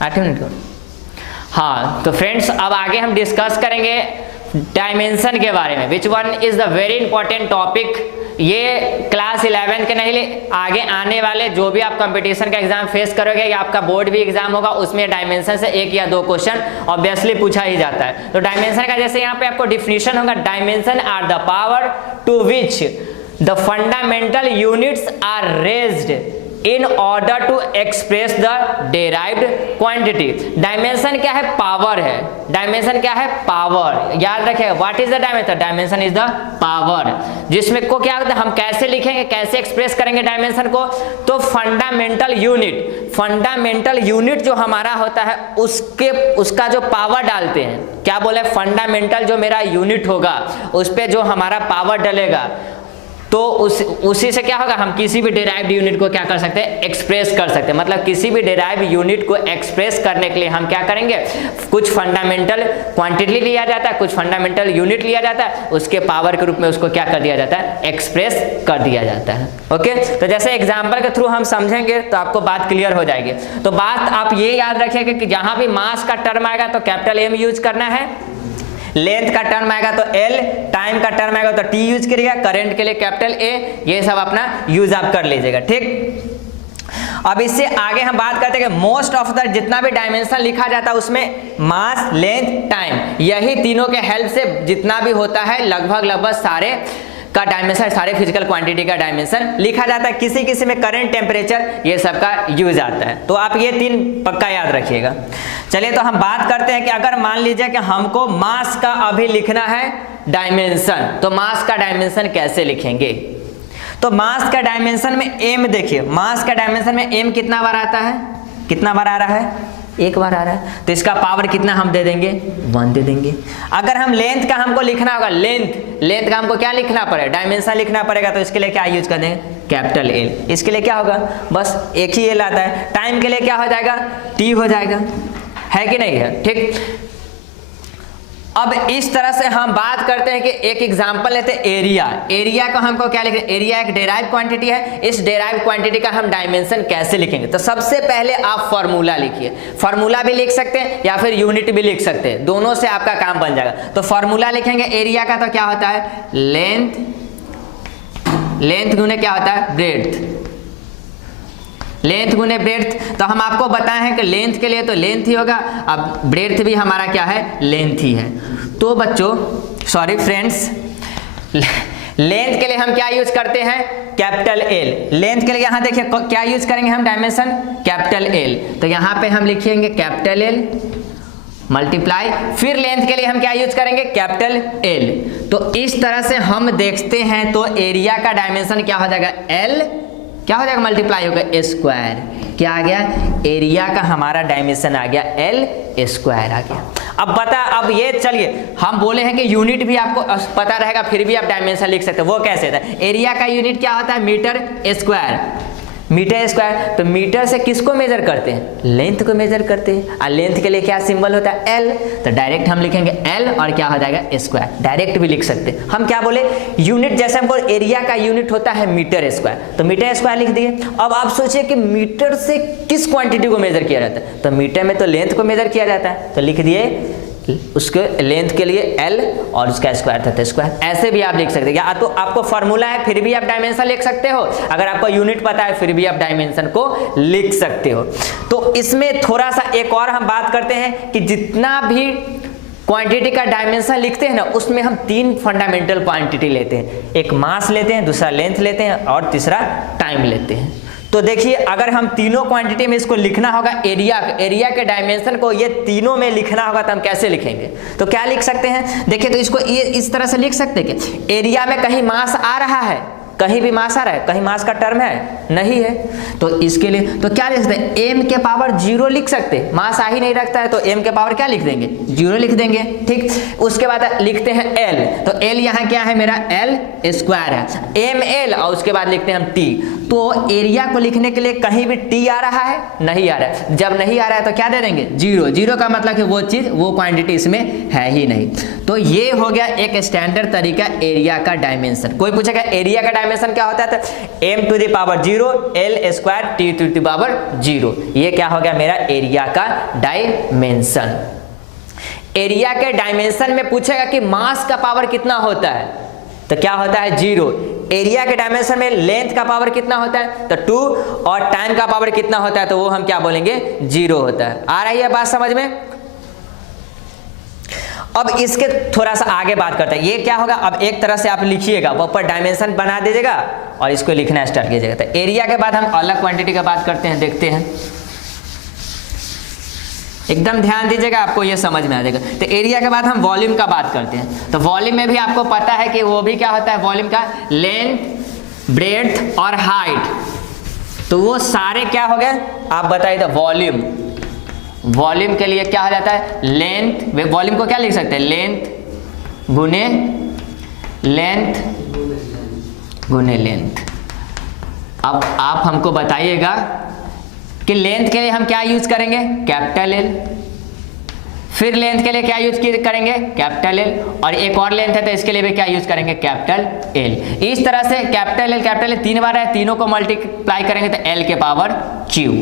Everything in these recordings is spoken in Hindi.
8 मिनट। हाँ तो फ्रेंड्स अब आगे हम डिस्कस करेंगे डायमेंशन के बारे में, which one is the very important topic. ये क्लास 11 के नहीं, आगे आने वाले जो भी आप कंपटीशन का एग्जाम फेस करोगे या आपका बोर्ड भी एग्जाम होगा उसमें डायमेंशन से 1 या 2 क्वेश्चन ऑब्वियसली पूछा ही जाता है। तो डायमेंशन का जैसे यहाँ पे आपको डिफिनीशन होगा, dimension are the power to which the fundamental units are raised in order to express the derived quantity। Dimension क्या है? पावर है। डायमेंशन क्या है? पावर। याद रखिएगा, what is the dimension? Dimension is the power, जिसमें को क्या होता है, हम कैसे लिखेंगे, कैसे एक्सप्रेस करेंगे डायमेंशन को? तो फंडामेंटल यूनिट जो हमारा होता है उसका जो पावर डालते हैं, क्या बोले, फंडामेंटल जो मेरा यूनिट होगा उस पे जो हमारा पावर डलेगा, तो उसी से क्या होगा, हम किसी भी डेराइव्ड यूनिट को क्या कर सकते हैं, एक्सप्रेस कर सकते हैं। मतलब किसी भी डेराइव्ड यूनिट को एक्सप्रेस करने के लिए हम क्या करेंगे, कुछ फंडामेंटल क्वांटिटी लिया जाता है, कुछ फंडामेंटल यूनिट लिया जाता है, उसके पावर के रूप में उसको क्या कर दिया जाता है, एक्सप्रेस कर दिया जाता है। ओके, तो जैसे एग्जाम्पल के थ्रू हम समझेंगे तो आपको बात क्लियर हो जाएगी। तो बात आप ये याद रखिएगा कि जहां भी मास का टर्म आएगा तो कैपिटल एम यूज करना है, लेंथ का टर्म आएगा तो एल, टाइम का टर्म आएगा तो टी यूज करिएगा, करंट के लिए कैपिटल ए, ये सब अपना यूज आप कर लीजिएगा। ठीक, अब इससे आगे हम बात करते हैं कि मोस्ट ऑफ द जितना भी डायमेंशन लिखा जाता है उसमें मास, लेंथ, टाइम, यही तीनों के हेल्प से जितना भी होता है लगभग सारे का डायमेंशन, सारे फिजिकल क्वांटिटी का डायमेंशन लिखा जाता है। किसी किसी में करंट, टेम्परेचर, ये सब का यूज आता है। तो आप ये 3 पक्का याद रखिएगा। चलिए तो हम बात करते हैं कि अगर मान लीजिए कि हमको मास का अभी लिखना है डायमेंशन, तो मास का डायमेंशन कैसे लिखेंगे? तो मास का डायमेंशन में एम, देखिए मास का डायमेंशन में एम कितना बार आता है, कितना बार आ रहा है, 1 बार आ रहा है, तो इसका पावर कितना हम दे देंगे, 1 दे देंगे। अगर हम लेंथ का हमको लिखना होगा, लेंथ का हमको क्या लिखना पड़ेगा, डायमेंशन लिखना पड़ेगा, तो इसके लिए क्या यूज कर देंगे, कैपिटल एल। इसके लिए क्या होगा, बस एक ही एल आता है। टाइम के लिए क्या हो जाएगा, टी हो जाएगा, है कि नहीं है? ठीक, अब इस तरह से हम बात करते हैं कि एक एग्जांपल लेते हैं एरिया। एरिया को हमको क्या लिखें, एरिया एक डेराइव क्वांटिटी है, इस डेराइव क्वांटिटी का हम डायमेंशन कैसे लिखेंगे? तो सबसे पहले आप फार्मूला लिखिए, फार्मूला भी लिख सकते हैं या फिर यूनिट भी लिख सकते हैं, दोनों से आपका काम बन जाएगा। तो फार्मूला लिखेंगे एरिया का, तो क्या होता है, लेंथ गुने क्या होता है, ब्रेड्थ, लेंथ गुने ब्रेड्थ। तो हम आपको बताए हैं कि लेंथ के लिए तो लेंथ ही होगा, अब ब्रेड्थ भी हमारा क्या है, लेंथ ही है। तो बच्चों, सॉरी फ्रेंड्स, लेंथ के लिए हम क्या यूज करते हैं, कैपिटल एल। लेंथ के लिए यहाँ देखिए क्या यूज करेंगे हम, डायमेंशन कैपिटल एल। तो यहाँ पे हम लिखेंगे कैपिटल एल मल्टीप्लाई, फिर लेंथ के लिए हम क्या यूज करेंगे, कैपिटल एल। तो इस तरह से हम देखते हैं तो एरिया का डायमेंशन क्या हो जाएगा, एल क्या हो जाएगा, मल्टीप्लाई होगा स्क्वायर, क्या आ गया, एरिया का हमारा डायमेंशन आ गया एल स्क्वायर आ गया। अब ये चलिए हम बोले हैं कि यूनिट भी आपको पता रहेगा फिर भी आप डायमेंशन लिख सकते हैं, वो कैसे था, एरिया का यूनिट क्या होता है, मीटर स्क्वायर, मीटर स्क्वायर। तो मीटर से किसको मेजर करते हैं, लेंथ को मेजर करते हैं, और लेंथ के लिए क्या सिंबल होता है, एल। तो डायरेक्ट हम लिखेंगे एल और क्या हो जाएगा, स्क्वायर, डायरेक्ट भी लिख सकते हैं। हम क्या बोले, यूनिट जैसे हमको एरिया का यूनिट होता है मीटर स्क्वायर, तो मीटर स्क्वायर लिख दिए। अब आप सोचिए कि मीटर से किस क्वांटिटी को मेजर किया जाता है, तो मीटर में तो लेंथ को मेजर किया जाता है, तो लिख दिए उसके लेंथ के लिए एल और उसका स्क्वायर था तो स्क्वायर। ऐसे भी आप लिख सकते हैं, या तो आपको फार्मूला है फिर भी आप डायमेंशन लिख सकते हो, अगर आपको यूनिट पता है फिर भी आप डायमेंशन को लिख सकते हो। तो इसमें थोड़ा सा एक और हम बात करते हैं कि जितना भी क्वांटिटी का डायमेंशन लिखते हैं ना, उसमें हम 3 फंडामेंटल क्वांटिटी लेते हैं, एक मास लेते हैं, दूसरा लेंथ लेते हैं और तीसरा टाइम लेते हैं। तो देखिए अगर हम तीनों क्वांटिटी में इसको लिखना होगा, एरिया के डायमेंशन को ये तीनों में लिखना होगा, तो हम कैसे लिखेंगे, तो क्या लिख सकते हैं, देखिए तो इसको ये इस तरह से लिख सकते हैं कि एरिया में कहीं मास आ रहा है, कहीं भी मास आ रहा है, कहीं मास का टर्म है नहीं है, तो इसके लिए तो क्या लिख सकते हैं, एम के पावर 0 लिख सकते हैं, मास आ ही नहीं रखता है तो एम के पावर क्या लिख देंगे, 0 लिख देंगे। ठीक, उसके बाद लिखते हैं एल, तो एल यहाँ क्या है मेरा, एल स्क्वायर है, एम एल, और उसके बाद लिखते हैं हम टी। तो एरिया को लिखने के लिए कहीं भी टी आ रहा है? नहीं आ रहा है। जब नहीं आ रहा है तो क्या दे देंगे? जीरो। जीरो का मतलब कि वो चीज़, वो क्वांटिटी इसमें है ही नहीं। तो ये हो गया एक स्टैंडर्ड तरीका एरिया का डायमेंशन। कोई पूछेगा एरिया का डायमेंशन क्या होता है, तो m to the power 0 l square t to the power 0। ये क्या हो गया मेरा एरिया का डायमेंशन। एरिया के डायमेंशन में पूछेगा कि मास का पावर कितना होता है, तो क्या होता है? 0। एरिया के डायमेंशन में लेंथ का पावर कितना होता है, तो 2, और टाइम का पावर कितना होता है, तो वो हम क्या बोलेंगे? 0 होता है। आ रही है बात समझ में? अब इसके थोड़ा सा आगे बात करते हैं। ये क्या होगा, अब एक तरह से आप लिखिएगा, वो ऊपर डायमेंशन बना दीजिएगा और इसको लिखना स्टार्ट कीजिएगा। तो एरिया के बाद हम अलग क्वांटिटी का बात करते हैं, देखते हैं। एकदम ध्यान दीजिएगा, आपको ये समझ में आ जाएगा। तो एरिया के बाद हम वॉल्यूम का बात करते हैं। तो वॉल्यूम में भी आपको पता है कि वो भी क्या होता है, वॉल्यूम का लेंथ, ब्रेड्थ और हाइट। तो वो सारे क्या हो गए, आप बताइए। तो वॉल्यूम, वॉल्यूम के लिए क्या हो जाता है? लेंथ। वॉल्यूम को क्या लिख सकते हैं? लेंथ गुने लेंथ गुने लेंथ। अब आप हमको बताइएगा कि लेंथ के लिए हम क्या यूज करेंगे? Capital L. फिर लेंथ के लिए क्या यूज करेंगे? Capital L. और एक और लेंथ है तो इसके लिए भी क्या यूज करेंगे? Capital L. इस तरह से कैपिटल एल 3 बार है, तीनों को मल्टीप्लाई करेंगे तो एल के पावर क्यू।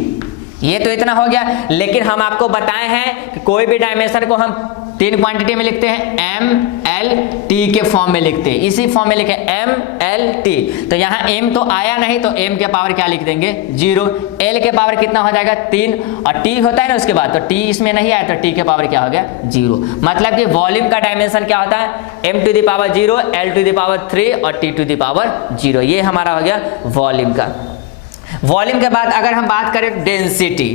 ये तो इतना हो गया। लेकिन हम आपको बताए हैं कि कोई भी डायमेंशन को हम 3 क्वांटिटी में लिखते हैं, एम एल टी के फॉर्म में लिखते हैं। इसी फॉर्म में लिखे एम एल टी। तो यहाँ m तो आया नहीं, तो m के पावर क्या लिख देंगे? 0। l के पावर कितना हो जाएगा? 3, और t होता है ना उसके बाद, तो t इसमें नहीं आया तो t के पावर क्या हो गया? 0। मतलब कि वॉल्यूम का डायमेंशन क्या होता है? m to the power 0, l to the power 3 और t टू द पावर 0। ये हमारा हो गया वॉल्यूम का। वॉल्यूम के बाद अगर हम बात करें डेंसिटी,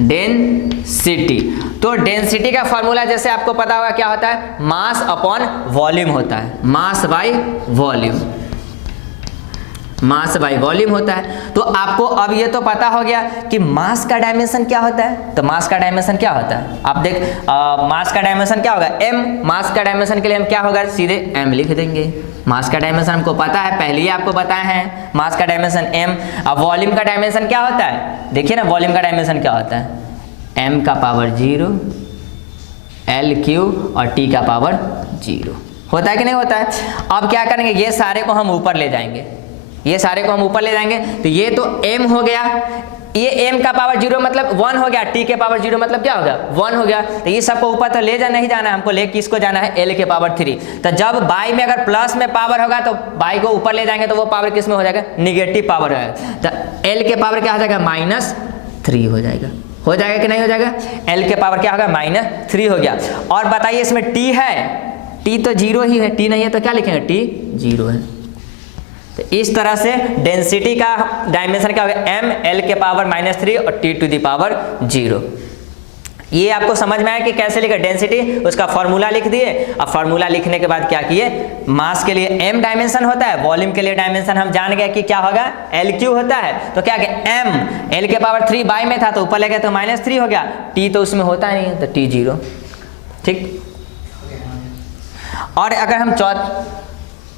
डेंसिटी, तो डेंसिटी का फॉर्मूला जैसे आपको पता होगा क्या होता है? मास अपॉन वॉल्यूम होता है। Mass by volume, mass by volume होता है। तो आपको अब ये तो पता हो गया कि मास का डायमेंशन क्या होता है। तो मास का डायमेंशन क्या होता है, आप देख, मास का डायमेंशन क्या होगा? m। मास का डायमेंशन के लिए हम क्या होगा? सीधे m लिख देंगे। मास का डायमेंशन हमको पता है, पहले ही आपको बताया है मास का डायमेंशन m। अब वॉल्यूम का डायमेंशन क्या होता है? देखिए ना, वॉल्यूम का डायमेंशन क्या होता है? m का पावर 0, l क्यू और t का पावर 0। होता है कि नहीं होता है? अब क्या करेंगे, ये सारे को हम ऊपर ले जाएंगे, ये सारे को हम ऊपर ले जाएंगे। तो ये तो m हो गया, ये m का पावर 0 मतलब 1 हो गया, t के पावर 0 मतलब क्या हो गया? 1 हो गया। तो ये सबको ऊपर तो ले जा नहीं जाना है हमको, ले किसको जाना है? l के पावर 3। तो जब बाई में अगर प्लस में पावर होगा तो बाई को ऊपर ले जाएंगे तो वो पावर किस में हो जाएगा? निगेटिव पावर है। तो l के पावर क्या हो जाएगा? -3 हो जाएगा। हो जाएगा कि नहीं हो जाएगा? l के पावर क्या होगा? -3 हो गया। और बताइए इसमें t है, t तो 0 ही है, t नहीं है तो क्या लिखेंगे? t 0 है। तो इस तरह से डेंसिटी का डायमेंशन क्या होगा? m l के पावर -3 और t टू द पावर 0। ये आपको समझ में आया कि कैसे लिखा डेंसिटी, उसका फॉर्मूला लिख दिए। अब फॉर्मूला लिखने के बाद क्या किए, मास के लिए m डायमेंशन होता है, वॉल्यूम के लिए डायमेंशन हम जान गए कि क्या होगा? l क्यू होता है। तो क्या किया, m l के पावर 3 बाई में था तो ऊपर ले गए तो -3 हो गया, t तो उसमें होता नहीं है तो t 0। ठीक। और अगर हम